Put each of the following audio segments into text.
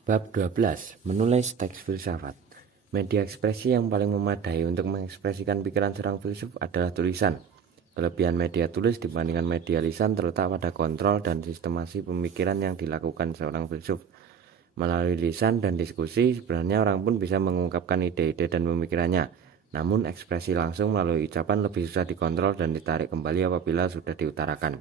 Bab 12. Menulis teks filsafat. Media ekspresi yang paling memadai untuk mengekspresikan pikiran seorang filsuf adalah tulisan. Kelebihan media tulis dibandingkan media lisan terletak pada kontrol dan sistemasi pemikiran yang dilakukan seorang filsuf. Melalui lisan dan diskusi, sebenarnya orang pun bisa mengungkapkan ide-ide dan pemikirannya. Namun ekspresi langsung melalui ucapan lebih susah dikontrol dan ditarik kembali apabila sudah diutarakan.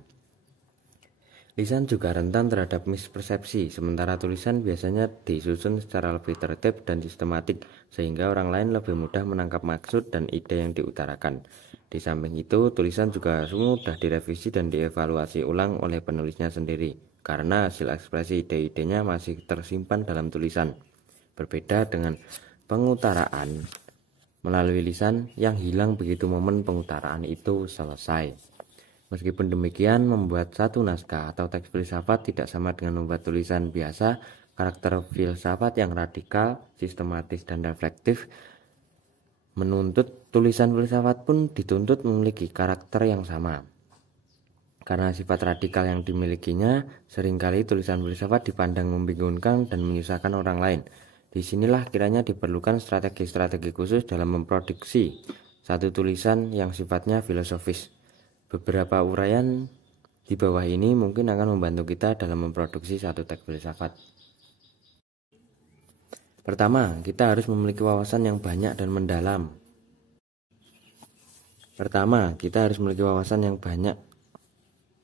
Lisan juga rentan terhadap mispersepsi, sementara tulisan biasanya disusun secara lebih tertib dan sistematik, sehingga orang lain lebih mudah menangkap maksud dan ide yang diutarakan. Di samping itu, tulisan juga mudah direvisi dan dievaluasi ulang oleh penulisnya sendiri, karena hasil ekspresi ide-idenya masih tersimpan dalam tulisan. Berbeda dengan pengutaraan melalui lisan yang hilang begitu momen pengutaraan itu selesai. Meskipun demikian, membuat satu naskah atau teks filsafat tidak sama dengan membuat tulisan biasa. Karakter filsafat yang radikal, sistematis, dan reflektif menuntut tulisan filsafat pun dituntut memiliki karakter yang sama. Karena sifat radikal yang dimilikinya, seringkali tulisan filsafat dipandang membingungkan dan menyusahkan orang lain. Disinilah kiranya diperlukan strategi-strategi khusus dalam memproduksi satu tulisan yang sifatnya filosofis. Beberapa uraian di bawah ini mungkin akan membantu kita dalam memproduksi satu teks filsafat. Pertama, kita harus memiliki wawasan yang banyak dan mendalam.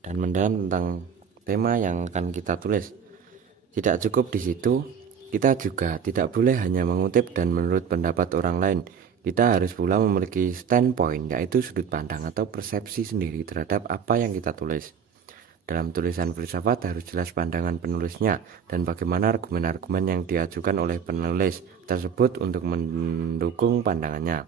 Tentang tema yang akan kita tulis. Tidak cukup di situ, kita juga tidak boleh hanya mengutip dan menurut pendapat orang lain. Kita harus pula memiliki standpoint, yaitu sudut pandang atau persepsi sendiri terhadap apa yang kita tulis. Dalam tulisan filsafat harus jelas pandangan penulisnya dan bagaimana argumen-argumen yang diajukan oleh penulis tersebut untuk mendukung pandangannya.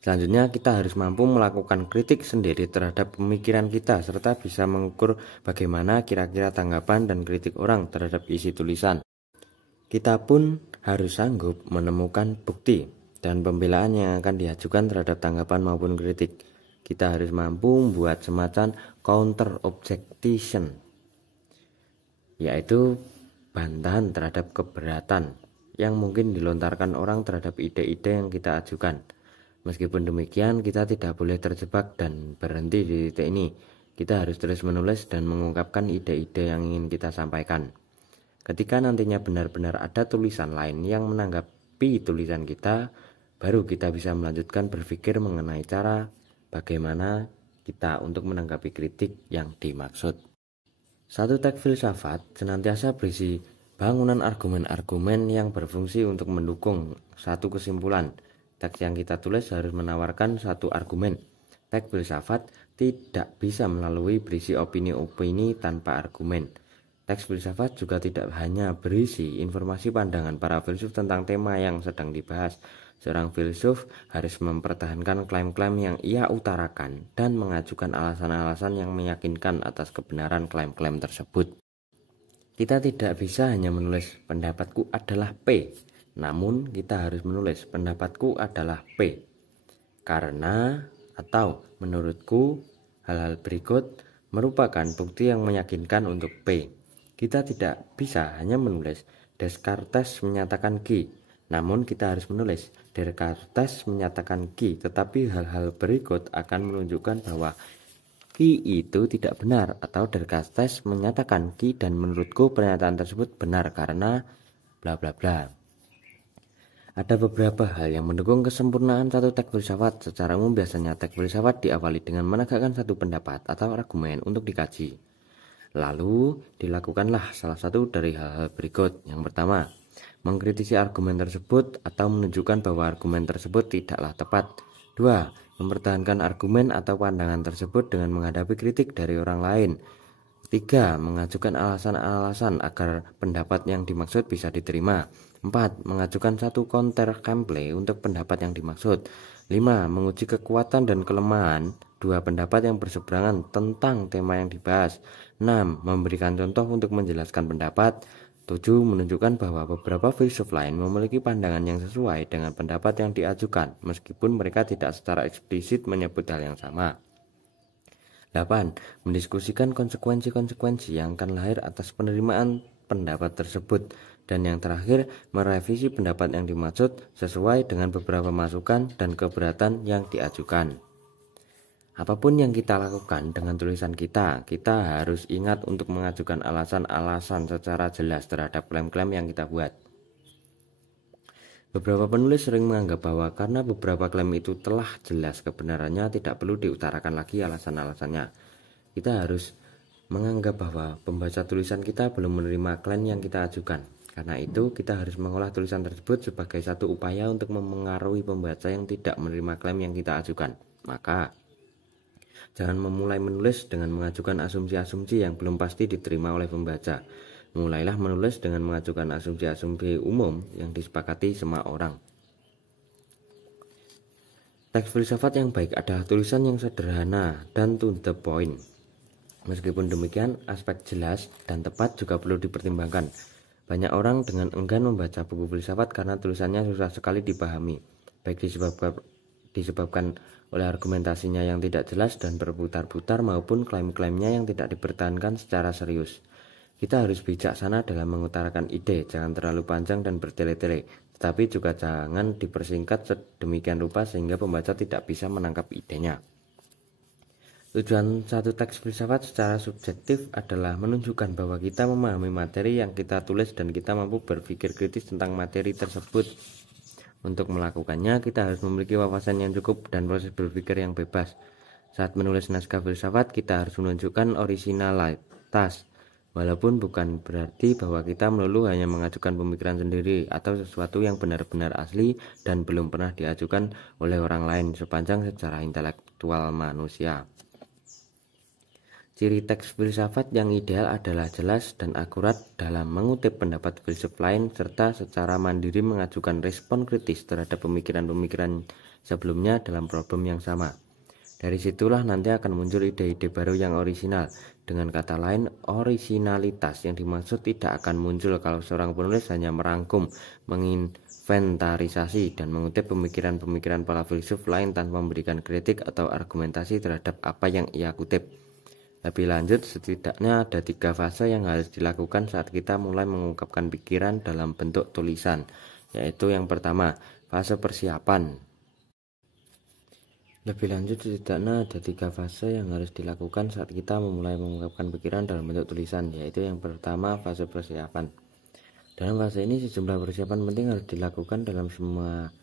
Selanjutnya, kita harus mampu melakukan kritik sendiri terhadap pemikiran kita serta bisa mengukur bagaimana kira-kira tanggapan dan kritik orang terhadap isi tulisan. Kita pun harus sanggup menemukan bukti dan pembelaan yang akan diajukan terhadap tanggapan maupun kritik. Kita harus mampu membuat semacam counter objection, yaitu bantahan terhadap keberatan yang mungkin dilontarkan orang terhadap ide-ide yang kita ajukan. Meskipun demikian, kita tidak boleh terjebak dan berhenti di titik ini. Kita harus terus menulis dan mengungkapkan ide-ide yang ingin kita sampaikan. Ketika nantinya benar-benar ada tulisan lain yang menanggapi tulisan kita, baru kita bisa melanjutkan berpikir mengenai cara bagaimana kita untuk menanggapi kritik yang dimaksud. Satu teks filsafat senantiasa berisi bangunan argumen-argumen yang berfungsi untuk mendukung satu kesimpulan. Teks yang kita tulis harus menawarkan satu argumen. Teks filsafat tidak bisa melalui berisi opini-opini tanpa argumen. Teks filsafat juga tidak hanya berisi informasi pandangan para filsuf tentang tema yang sedang dibahas. Seorang filsuf harus mempertahankan klaim-klaim yang ia utarakan dan mengajukan alasan-alasan yang meyakinkan atas kebenaran klaim-klaim tersebut. Kita tidak bisa hanya menulis pendapatku adalah P, namun kita harus menulis pendapatku adalah P. Karena atau menurutku hal-hal berikut merupakan bukti yang meyakinkan untuk P. Kita tidak bisa hanya menulis Descartes menyatakan Q, namun kita harus menulis Descartes menyatakan Q, tetapi hal-hal berikut akan menunjukkan bahwa Q itu tidak benar, atau Descartes menyatakan Q dan menurutku pernyataan tersebut benar karena bla bla bla. Ada beberapa hal yang mendukung kesempurnaan satu teks filsafat. Secara umum biasanya teks filsafat diawali dengan menegakkan satu pendapat atau argumen untuk dikaji. Lalu dilakukanlah salah satu dari hal-hal berikut. Yang pertama, mengkritisi argumen tersebut atau menunjukkan bahwa argumen tersebut tidaklah tepat. 2. Mempertahankan argumen atau pandangan tersebut dengan menghadapi kritik dari orang lain. 3. Mengajukan alasan-alasan agar pendapat yang dimaksud bisa diterima. 4. Mengajukan satu counterclaim untuk pendapat yang dimaksud. 5. Menguji kekuatan dan kelemahan dua pendapat yang berseberangan tentang tema yang dibahas. 6. Memberikan contoh untuk menjelaskan pendapat. 7. Menunjukkan bahwa beberapa filsuf lain memiliki pandangan yang sesuai dengan pendapat yang diajukan, meskipun mereka tidak secara eksplisit menyebut hal yang sama. 8. Mendiskusikan konsekuensi-konsekuensi yang akan lahir atas penerimaan pendapat tersebut. Dan yang terakhir, merevisi pendapat yang dimaksud sesuai dengan beberapa masukan dan keberatan yang diajukan. Apapun yang kita lakukan dengan tulisan kita harus ingat untuk mengajukan alasan-alasan secara jelas terhadap klaim-klaim yang kita buat. Beberapa penulis sering menganggap bahwa karena beberapa klaim itu telah jelas kebenarannya, tidak perlu diutarakan lagi alasan-alasannya. Kita harus menganggap bahwa pembaca tulisan kita belum menerima klaim yang kita ajukan. Karena itu, kita harus mengolah tulisan tersebut sebagai satu upaya untuk memengaruhi pembaca yang tidak menerima klaim yang kita ajukan. Maka, jangan memulai menulis dengan mengajukan asumsi-asumsi yang belum pasti diterima oleh pembaca. Mulailah menulis dengan mengajukan asumsi-asumsi umum yang disepakati semua orang. Teks filsafat yang baik adalah tulisan yang sederhana dan to the point. Meskipun demikian, aspek jelas dan tepat juga perlu dipertimbangkan. Banyak orang dengan enggan membaca buku filsafat karena tulisannya susah sekali dipahami, baik disebabkan oleh argumentasinya yang tidak jelas dan berputar-putar maupun klaim-klaimnya yang tidak dipertahankan secara serius. Kita harus bijaksana dalam mengutarakan ide, jangan terlalu panjang dan bertele-tele, tetapi juga jangan dipersingkat sedemikian rupa sehingga pembaca tidak bisa menangkap idenya. Tujuan satu teks filsafat secara subjektif adalah menunjukkan bahwa kita memahami materi yang kita tulis dan kita mampu berpikir kritis tentang materi tersebut. Untuk melakukannya, kita harus memiliki wawasan yang cukup dan proses berpikir yang bebas. Saat menulis naskah filsafat, kita harus menunjukkan orisinalitas, walaupun bukan berarti bahwa kita melulu hanya mengajukan pemikiran sendiri atau sesuatu yang benar-benar asli dan belum pernah diajukan oleh orang lain sepanjang sejarah intelektual manusia. Ciri teks filsafat yang ideal adalah jelas dan akurat dalam mengutip pendapat filsuf lain serta secara mandiri mengajukan respon kritis terhadap pemikiran-pemikiran sebelumnya dalam problem yang sama. Dari situlah nanti akan muncul ide-ide baru yang orisinal. Dengan kata lain, orisinalitas yang dimaksud tidak akan muncul kalau seorang penulis hanya merangkum, menginventarisasi, dan mengutip pemikiran-pemikiran para filsuf lain tanpa memberikan kritik atau argumentasi terhadap apa yang ia kutip. Lebih lanjut, setidaknya ada 3 fase yang harus dilakukan saat kita mulai mengungkapkan pikiran dalam bentuk tulisan, yaitu yang pertama, fase persiapan. Lebih lanjut, setidaknya ada 3 fase yang harus dilakukan saat kita memulai mengungkapkan pikiran dalam bentuk tulisan, yaitu yang pertama, fase persiapan. Dalam fase ini, sejumlah persiapan penting harus dilakukan dalam semua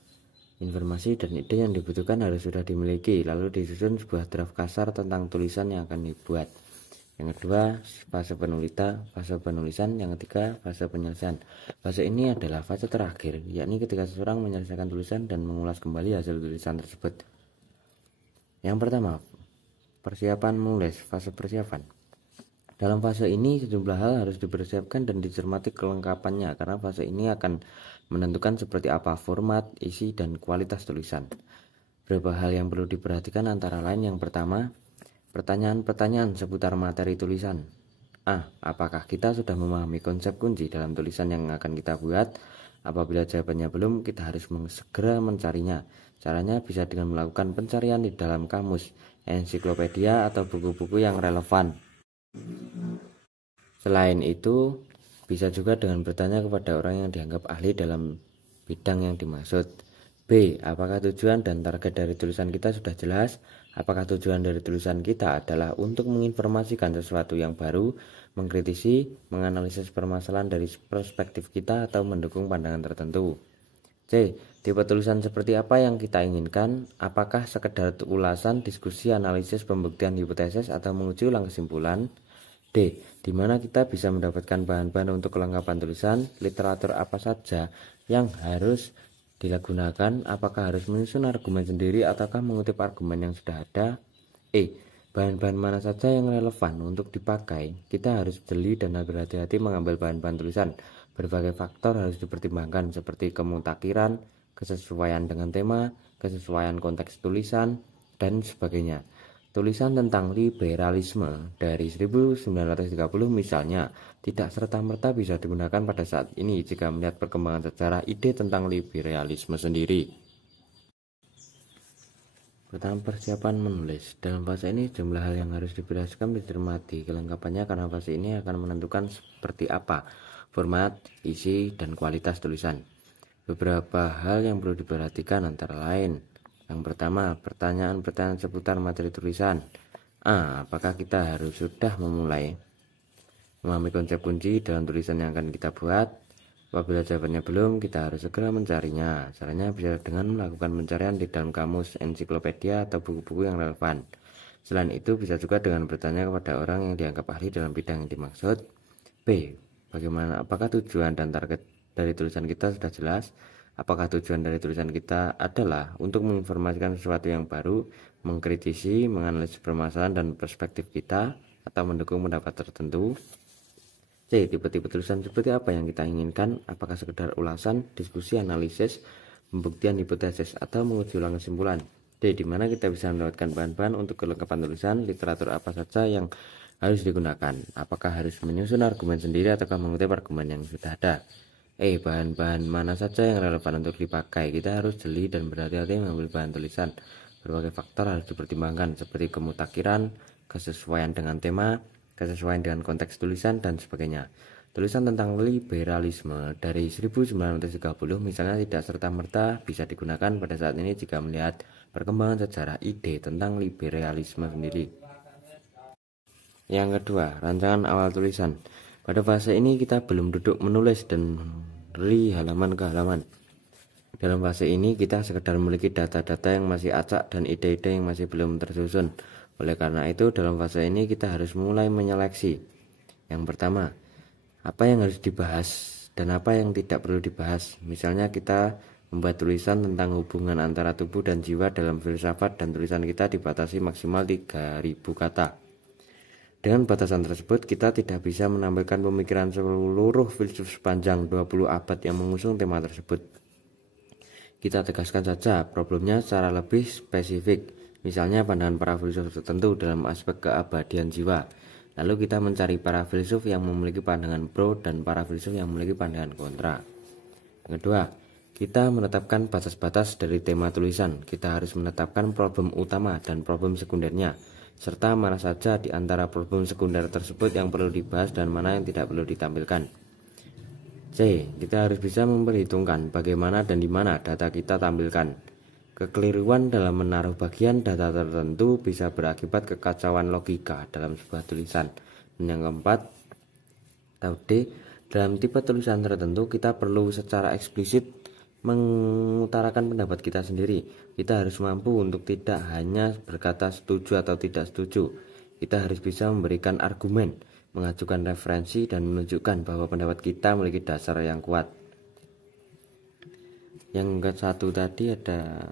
informasi dan ide yang dibutuhkan harus sudah dimiliki, lalu disusun sebuah draft kasar tentang tulisan yang akan dibuat. Yang kedua, fase penulisan. Yang ketiga, fase penyelesaian. Fase ini adalah fase terakhir, yakni ketika seseorang menyelesaikan tulisan dan mengulas kembali hasil tulisan tersebut. Yang pertama, persiapan menulis, fase persiapan. Dalam fase ini, sejumlah hal harus dipersiapkan dan dicermati kelengkapannya, karena fase ini akan menentukan seperti apa format, isi, dan kualitas tulisan. Beberapa hal yang perlu diperhatikan antara lain yang pertama, pertanyaan-pertanyaan seputar materi tulisan. Apakah kita sudah memahami konsep kunci dalam tulisan yang akan kita buat? Apabila jawabannya belum, kita harus segera mencarinya. Caranya bisa dengan melakukan pencarian di dalam kamus, ensiklopedia, atau buku-buku yang relevan. Selain itu, bisa juga dengan bertanya kepada orang yang dianggap ahli dalam bidang yang dimaksud. B. Apakah tujuan dan target dari tulisan kita sudah jelas? Apakah tujuan dari tulisan kita adalah untuk menginformasikan sesuatu yang baru, mengkritisi, menganalisis permasalahan dari perspektif kita, atau mendukung pandangan tertentu? C. Tipe tulisan seperti apa yang kita inginkan? Apakah sekedar ulasan, diskusi, analisis, pembuktian hipotesis, atau menguji ulang kesimpulan? D. Di mana kita bisa mendapatkan bahan-bahan untuk kelengkapan tulisan, literatur apa saja yang harus digunakan, apakah harus menyusun argumen sendiri ataukah mengutip argumen yang sudah ada? E. Bahan-bahan mana saja yang relevan untuk dipakai? Kita harus jeli dan berhati-hati mengambil bahan-bahan tulisan. Berbagai faktor harus dipertimbangkan seperti kemutakhiran, kesesuaian dengan tema, kesesuaian konteks tulisan, dan sebagainya. Tulisan tentang liberalisme dari 1930 misalnya tidak serta-merta bisa digunakan pada saat ini jika melihat perkembangan sejarah ide tentang liberalisme sendiri. Pertama, persiapan menulis. Dalam fase ini jumlah hal yang harus diperhatikan dicermati kelengkapannya karena fase ini akan menentukan seperti apa format, isi, dan kualitas tulisan. Beberapa hal yang perlu diperhatikan antara lain. Yang pertama, pertanyaan-pertanyaan seputar materi tulisan. Apakah kita harus sudah memulai memahami konsep kunci dalam tulisan yang akan kita buat? Apabila jawabannya belum, kita harus segera mencarinya. Caranya bisa dengan melakukan pencarian di dalam kamus, ensiklopedia, atau buku-buku yang relevan. Selain itu, bisa juga dengan bertanya kepada orang yang dianggap ahli dalam bidang yang dimaksud. B. Apakah tujuan dan target dari tulisan kita sudah jelas? Apakah tujuan dari tulisan kita adalah untuk menginformasikan sesuatu yang baru, mengkritisi, menganalisis permasalahan dan perspektif kita, atau mendukung pendapat tertentu? C. Tipe-tipe tulisan seperti apa yang kita inginkan? Apakah sekedar ulasan, diskusi, analisis, pembuktian hipotesis, atau menguji ulang kesimpulan? D. Di mana kita bisa mendapatkan bahan-bahan untuk kelengkapan tulisan, literatur apa saja yang harus digunakan? Apakah harus menyusun argumen sendiri ataukah mengutip argumen yang sudah ada? E. Bahan-bahan mana saja yang relevan untuk dipakai? Kita harus jeli dan berhati-hati mengambil bahan tulisan. Berbagai faktor harus dipertimbangkan seperti kemutakhiran, kesesuaian dengan tema, kesesuaian dengan konteks tulisan, dan sebagainya. Tulisan tentang liberalisme dari 1930 misalnya tidak serta-merta bisa digunakan pada saat ini jika melihat perkembangan sejarah ide tentang liberalisme sendiri. Yang kedua, rancangan awal tulisan. Pada fase ini kita belum duduk menulis dan dari halaman ke halaman. Dalam fase ini kita sekedar memiliki data-data yang masih acak dan ide-ide yang masih belum tersusun. Oleh karena itu, dalam fase ini kita harus mulai menyeleksi. Yang pertama, apa yang harus dibahas dan apa yang tidak perlu dibahas. Misalnya kita membuat tulisan tentang hubungan antara tubuh dan jiwa dalam filsafat dan tulisan kita dibatasi maksimal 3.000 kata. Dengan batasan tersebut, kita tidak bisa menampilkan pemikiran seluruh filsuf sepanjang 20 abad yang mengusung tema tersebut. Kita tegaskan saja problemnya secara lebih spesifik. Misalnya pandangan para filsuf tertentu dalam aspek keabadian jiwa. Lalu kita mencari para filsuf yang memiliki pandangan pro dan para filsuf yang memiliki pandangan kontra. Yang kedua, kita menetapkan batas-batas dari tema tulisan. Kita harus menetapkan problem utama dan problem sekundernya, serta mana saja di antara problem sekunder tersebut yang perlu dibahas dan mana yang tidak perlu ditampilkan. C. Kita harus bisa memperhitungkan bagaimana dan di mana data kita tampilkan. Kekeliruan dalam menaruh bagian data tertentu bisa berakibat kekacauan logika dalam sebuah tulisan. Dan yang keempat, atau D, dalam tipe tulisan tertentu kita perlu secara eksplisit mengutarakan pendapat kita sendiri. Kita harus mampu untuk tidak hanya berkata setuju atau tidak setuju. Kita harus bisa memberikan argumen, mengajukan referensi, dan menunjukkan bahwa pendapat kita memiliki dasar yang kuat. Yang ke-1 tadi ada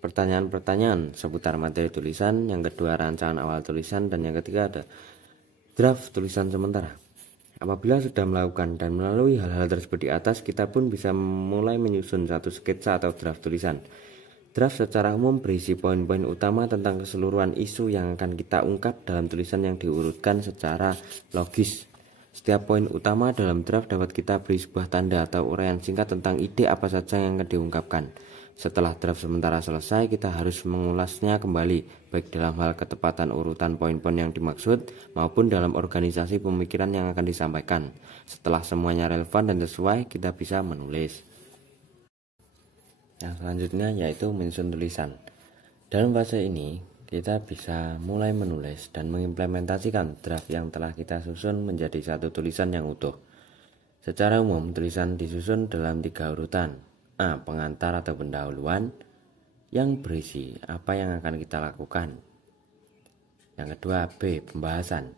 pertanyaan-pertanyaan seputar materi tulisan, yang kedua rancangan awal tulisan, dan yang ketiga ada draft tulisan sementara. Apabila sudah melakukan dan melalui hal-hal tersebut di atas, kita pun bisa mulai menyusun satu sketsa atau draft tulisan. Draft secara umum berisi poin-poin utama tentang keseluruhan isu yang akan kita ungkap dalam tulisan yang diurutkan secara logis. Setiap poin utama dalam draft dapat kita beri sebuah tanda atau uraian singkat tentang ide apa saja yang akan diungkapkan. Setelah draft sementara selesai, kita harus mengulasnya kembali, baik dalam hal ketepatan urutan poin-poin yang dimaksud maupun dalam organisasi pemikiran yang akan disampaikan. Setelah semuanya relevan dan sesuai, kita bisa menulis. Yang selanjutnya yaitu menyusun tulisan. Dalam fase ini, kita bisa mulai menulis dan mengimplementasikan draft yang telah kita susun menjadi satu tulisan yang utuh. Secara umum, tulisan disusun dalam 3 urutan. A. Pengantar atau pendahuluan yang berisi apa yang akan kita lakukan. Yang kedua, B. Pembahasan,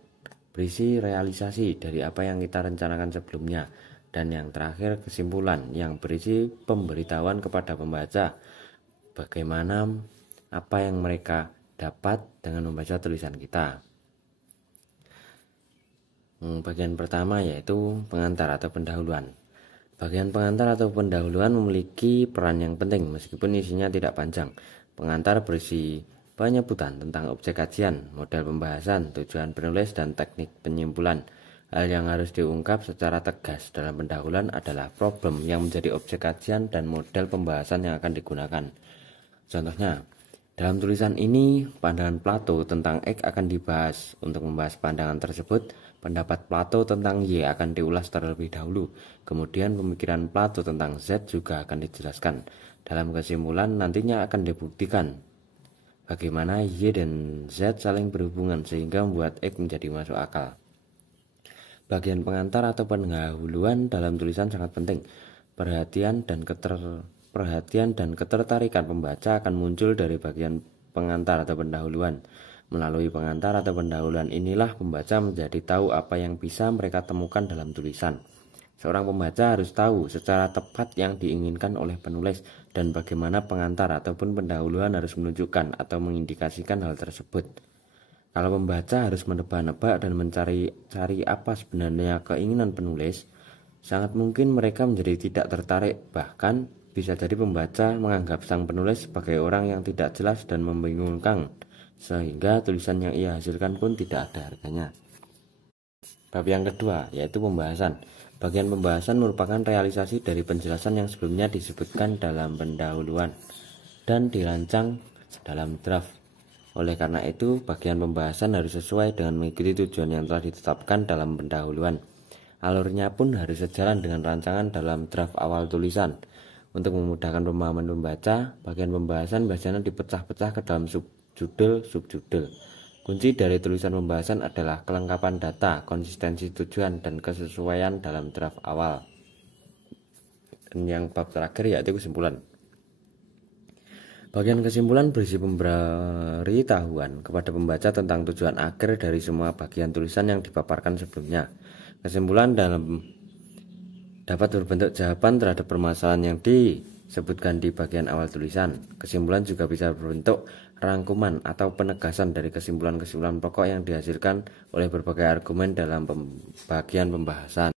berisi realisasi dari apa yang kita rencanakan sebelumnya. Dan yang terakhir, kesimpulan yang berisi pemberitahuan kepada pembaca bagaimana apa yang mereka dapat dengan membaca tulisan kita. Bagian pertama yaitu pengantar atau pendahuluan. Bagian pengantar atau pendahuluan memiliki peran yang penting meskipun isinya tidak panjang. Pengantar berisi penyebutan tentang objek kajian, model pembahasan, tujuan penulis, dan teknik penyimpulan. Hal yang harus diungkap secara tegas dalam pendahuluan adalah problem yang menjadi objek kajian dan model pembahasan yang akan digunakan. Contohnya, Dalam tulisan ini, pandangan Plato tentang X akan dibahas. Untuk membahas pandangan tersebut, pendapat Plato tentang Y akan diulas terlebih dahulu. Kemudian pemikiran Plato tentang Z juga akan dijelaskan. Dalam kesimpulan nantinya akan dibuktikan bagaimana Y dan Z saling berhubungan sehingga membuat X menjadi masuk akal. Bagian pengantar atau pendahuluan dalam tulisan sangat penting. Perhatian dan ketertarikan pembaca akan muncul dari bagian pengantar atau pendahuluan. Melalui pengantar atau pendahuluan inilah pembaca menjadi tahu apa yang bisa mereka temukan dalam tulisan. Seorang pembaca harus tahu secara tepat yang diinginkan oleh penulis dan bagaimana pengantar ataupun pendahuluan harus menunjukkan atau mengindikasikan hal tersebut. Kalau pembaca harus menebak-nebak dan mencari apa sebenarnya keinginan penulis, sangat mungkin mereka menjadi tidak tertarik, bahkan bisa jadi pembaca menganggap sang penulis sebagai orang yang tidak jelas dan membingungkan, sehingga tulisan yang ia hasilkan pun tidak ada harganya. Bab yang kedua, yaitu pembahasan. Bagian pembahasan merupakan realisasi dari penjelasan yang sebelumnya disebutkan dalam pendahuluan dan dirancang dalam draft. Oleh karena itu, bagian pembahasan harus sesuai dengan mengikuti tujuan yang telah ditetapkan dalam pendahuluan. Alurnya pun harus sejalan dengan rancangan dalam draft awal tulisan. Untuk memudahkan pemahaman pembaca, bagian pembahasan biasanya dipecah-pecah ke dalam subjudul. Kunci dari tulisan pembahasan adalah kelengkapan data, konsistensi tujuan, dan kesesuaian dalam draft awal. Dan yang bab terakhir yaitu kesimpulan. Bagian kesimpulan berisi pemberitahuan kepada pembaca tentang tujuan akhir dari semua bagian tulisan yang dipaparkan sebelumnya. Kesimpulan dapat berbentuk jawaban terhadap permasalahan yang disebutkan di bagian awal tulisan. Kesimpulan juga bisa berbentuk rangkuman atau penegasan dari kesimpulan-kesimpulan pokok yang dihasilkan oleh berbagai argumen dalam bagian pembahasan.